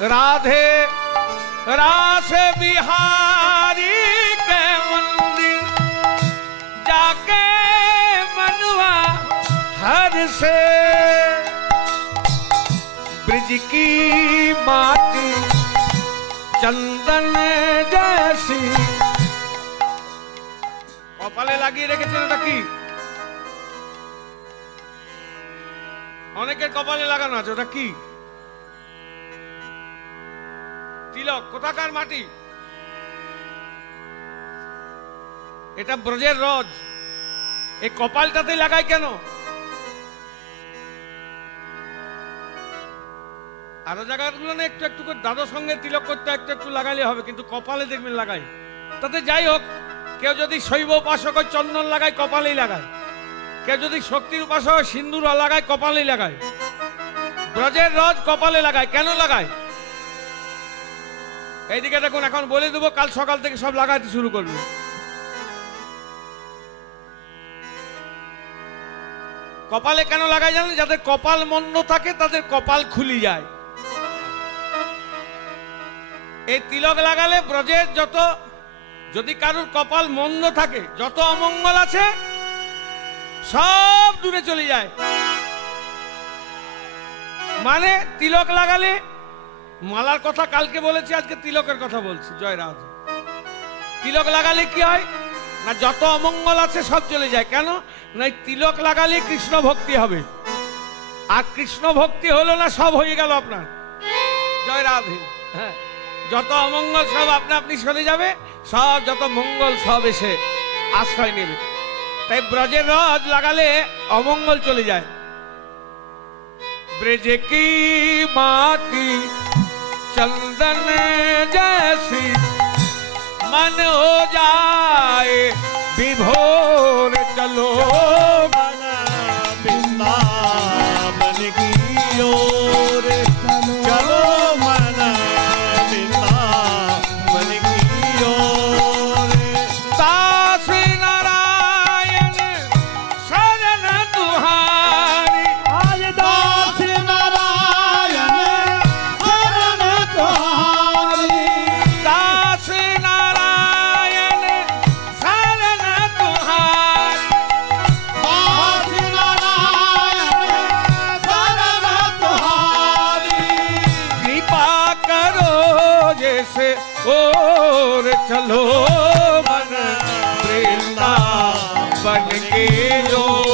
राधे रास बिहारी के मंदिर जाके मनवा हर से ब्रिज की माटी चंदन जैसी कपाले লাগিয়ে রেখেছেন। এটা কি? অনেকের কপালে লাগানো আছে। ওটা কি? তিলক। কোথাকার মাটি? এটা ব্রজের রজ। এই কপালটাতে লাগায় কেন? আরো জায়গাগুলো না একটু একটু করে দাদুর সঙ্গে তিলক করতে একটু একটু লাগাইলে হবে, কিন্তু কপালে দেখবেন লাগাই। তাতে যাই হোক, কেউ যদি শৈব উপাসক চন্দন লাগায় কপালেই লাগায়, কেউ যদি শক্তির উপাসক সিন্দুর লাগায় কপালেই লাগায়। ব্রজের রজ কপালে লাগায়। কেন লাগায়? এইদিকে দেখুন, এখন বলে দেবো, কাল সকাল থেকে সব লাগাইতে শুরু করবে। কপালে কেন লাগায় জানেন? যাদের কপাল মন্দ থাকে তাদের কপাল খুলি যায়। এই তিলক লাগালে ব্রজের যত, যদি কারোর কপাল মন্দ থাকে, যত অমঙ্গল আছে সব দূরে চলে যায়। মানে তিলক লাগালে, মালার কথা কালকে বলেছি, আজকে তিলকের কথা বলছি। জয় রাধে। তিলক লাগালে কি হয় না, যত অমঙ্গল আছে সব চলে যায়। কেন না, তিলক লাগালে কৃষ্ণ ভক্তি হবে, আর কৃষ্ণ ভক্তি হলো না সব হয়ে গেল আপনার। জয় রাধে। হ্যাঁ, যত অমঙ্গল সব আপনা আপনি সরে যাবে, সব যত মঙ্গল সব এসে আশ্রয় নেবে। তাই ব্রজের রজ লাগালে অমঙ্গল চলে যায়। ब्रज की माटी चंदन जैसी मन हो जाए विभोर, चलो मन वृंदावन की ओर, चलो मन वृंदावन की ओर। दास नारायण शरण तुम्हारी, आज दास नारायण शरण तुम्हारी, दास नारायण शरण तुम्हारी, दास नारायण शरण तुम्हारी। कृपा करो जैसे और चलो मन वृंदावन की ओर।